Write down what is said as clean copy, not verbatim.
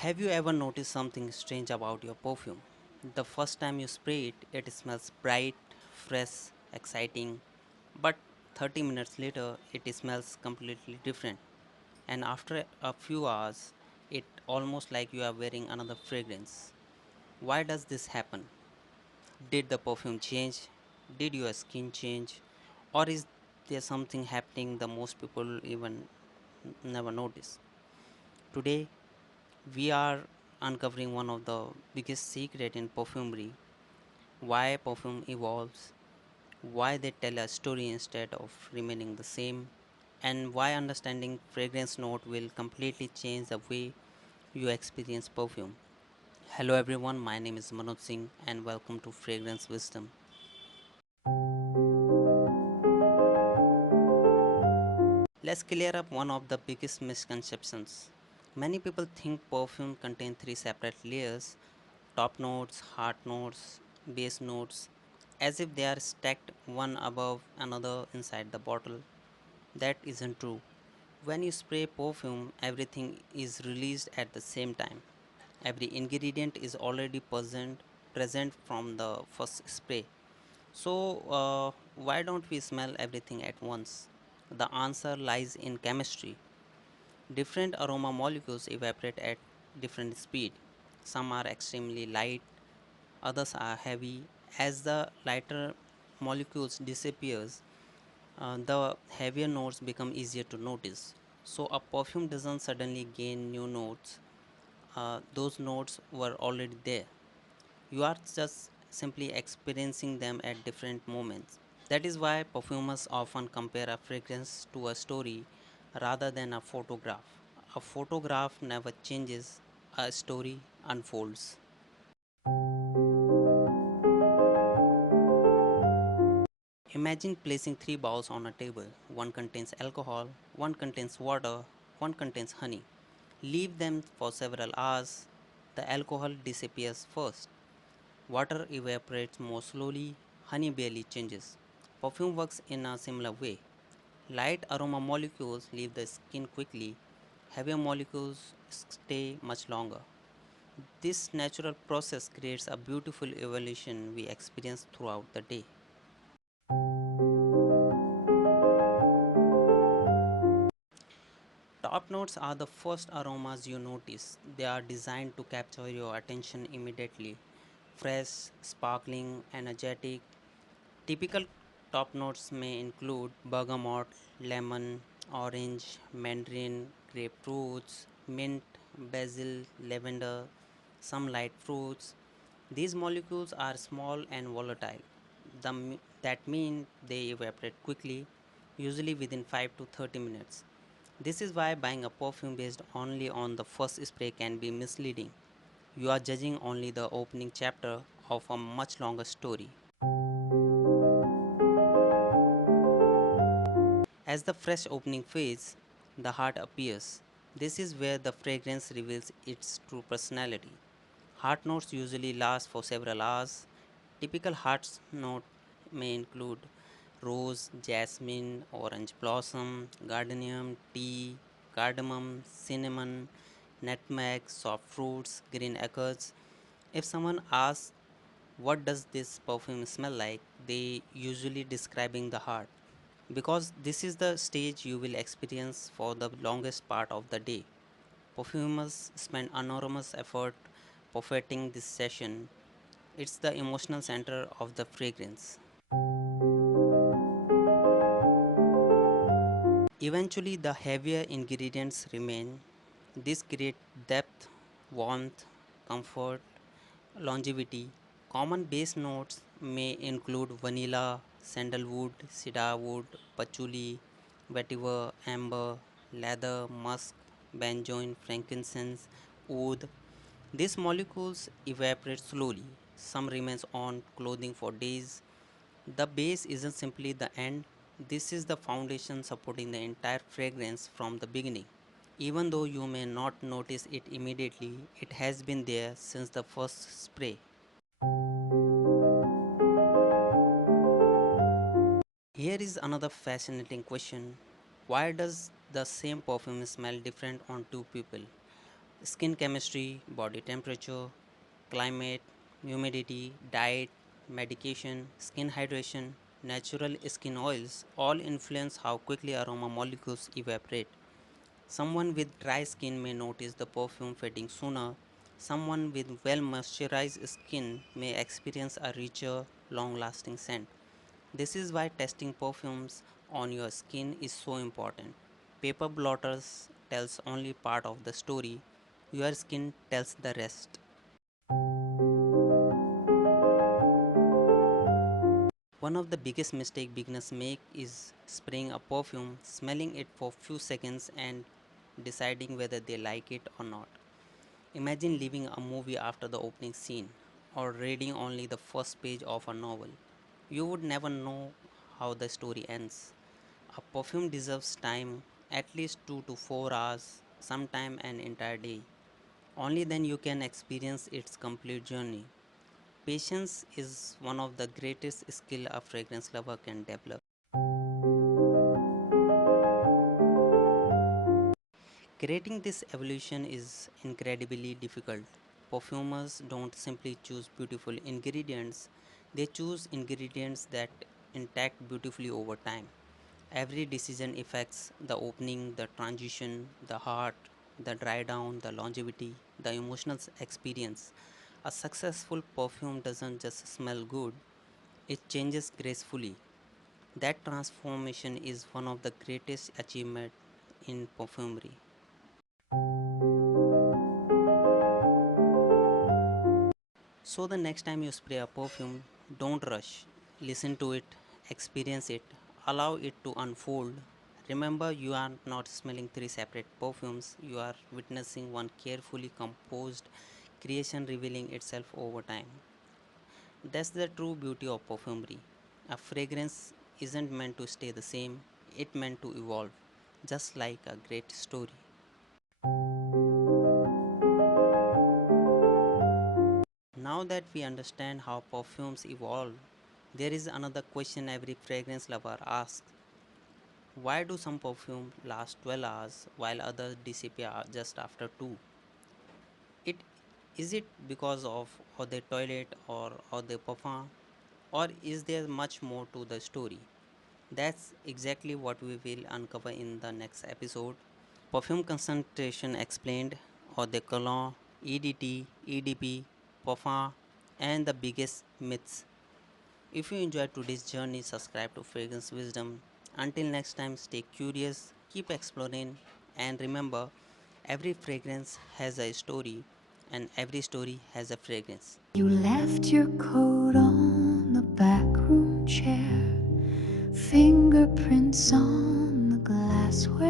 Have you ever noticed something strange about your perfume? The first time you spray it, it smells bright, fresh, exciting, but 30 minutes later, it smells completely different. And after a few hours, it almost like you are wearing another fragrance. Why does this happen? Did the perfume change? Did your skin change? Or is there something happening the most people even never notice? Today, we are uncovering one of the biggest secret in perfumery, why perfume evolves, why they tell a story instead of remaining the same, and why understanding fragrance note will completely change the way you experience perfume. Hello everyone, my name is Manoj Singh and welcome to Fragrance Wisdom. Let's clear up one of the biggest misconceptions. Many people think perfume contains three separate layers: top notes, heart notes, base notes, as if they are stacked one above another inside the bottle. That isn't true. When you spray perfume, everything is released at the same time. Every ingredient is already present from the first spray. So, why don't we smell everything at once? The answer lies in chemistry. Different aroma molecules evaporate at different speed. Some are extremely light, others are heavy. As the lighter molecules disappears, the heavier notes become easier to notice. So a perfume doesn't suddenly gain new notes. Those notes were already there. You are just simply experiencing them at different moments. That is why perfumers often compare a fragrance to a story rather than a photograph. A photograph never changes, a story unfolds. Imagine placing three bowls on a table. One contains alcohol, one contains water, one contains honey. Leave them for several hours. The alcohol disappears first. Water evaporates more slowly, honey barely changes. Perfume works in a similar way. Light aroma molecules leave the skin quickly, heavier molecules stay much longer. This natural process creates a beautiful evolution we experience throughout the day. Top notes are the first aromas you notice. They are designed to capture your attention immediately. Fresh, sparkling, energetic. Typical top notes may include bergamot, lemon, orange, mandarin, grapefruits, mint, basil, lavender, some light fruits. These molecules are small and volatile. That means they evaporate quickly, usually within 5 to 30 minutes. This is why buying a perfume based only on the first spray can be misleading. You are judging only the opening chapter of a much longer story. As the fresh opening fades, the heart appears. This is where the fragrance reveals its true personality. Heart notes usually last for several hours. Typical heart note may include rose, jasmine, orange blossom, gardenium, tea, cardamom, cinnamon, nutmeg, soft fruits, green acres. If someone asks, what does this perfume smell like? They usually describing the heart, because this is the stage you will experience for the longest part of the day. Perfumers spend enormous effort perfecting this session. It's the emotional center of the fragrance. Eventually, the heavier ingredients remain. This creates depth, warmth, comfort, longevity. Common base notes may include vanilla, sandalwood, cedarwood, patchouli, vetiver, amber, leather, musk, benzoin, frankincense, oud. These molecules evaporate slowly. Some remains on clothing for days. The base isn't simply the end. This is the foundation supporting the entire fragrance from the beginning. Even though you may not notice it immediately, it has been there since the first spray. Here is another fascinating question. Why does the same perfume smell different on two people? Skin chemistry, body temperature, climate, humidity, diet, medication, skin hydration, natural skin oils all influence how quickly aroma molecules evaporate. Someone with dry skin may notice the perfume fading sooner. Someone with well moisturized skin may experience a richer, long lasting scent. This is why testing perfumes on your skin is so important. Paper blotters tells only part of the story. Your skin tells the rest. One of the biggest mistakes beginners make is spraying a perfume, smelling it for few seconds and deciding whether they like it or not. Imagine leaving a movie after the opening scene or reading only the first page of a novel. You would never know how the story ends. A perfume deserves time, at least 2 to 4 hours, sometime an entire day. Only then you can experience its complete journey. Patience is one of the greatest skill a fragrance lover can develop. Creating this evolution is incredibly difficult. Perfumers don't simply choose beautiful ingredients, they choose ingredients that interact beautifully over time. Every decision affects the opening, the transition, the heart, the dry down, the longevity, the emotional experience. A successful perfume doesn't just smell good, it changes gracefully. That transformation is one of the greatest achievements in perfumery. So, the next time you spray a perfume, don't rush. Listen to it, experience it, allow it to unfold. Remember, you are not smelling three separate perfumes, you are witnessing one carefully composed creation revealing itself over time. That's the true beauty of perfumery. A fragrance isn't meant to stay the same, it's meant to evolve, just like a great story. Now that we understand how perfumes evolve, there is another question every fragrance lover asks. Why do some perfumes last 12 hours while others disappear just after 2? It is it because of how they toilet or how they perform, or is there much more to the story? That's exactly what we will uncover in the next episode. Perfume concentration explained, eau de cologne, EDT, EDP, parfum, and the biggest myths. If you enjoyed today's journey, subscribe to Fragrance Wisdom. Until next time, stay curious, keep exploring, and remember every fragrance has a story, and every story has a fragrance. You left your coat on the back room chair, fingerprints on the glassware.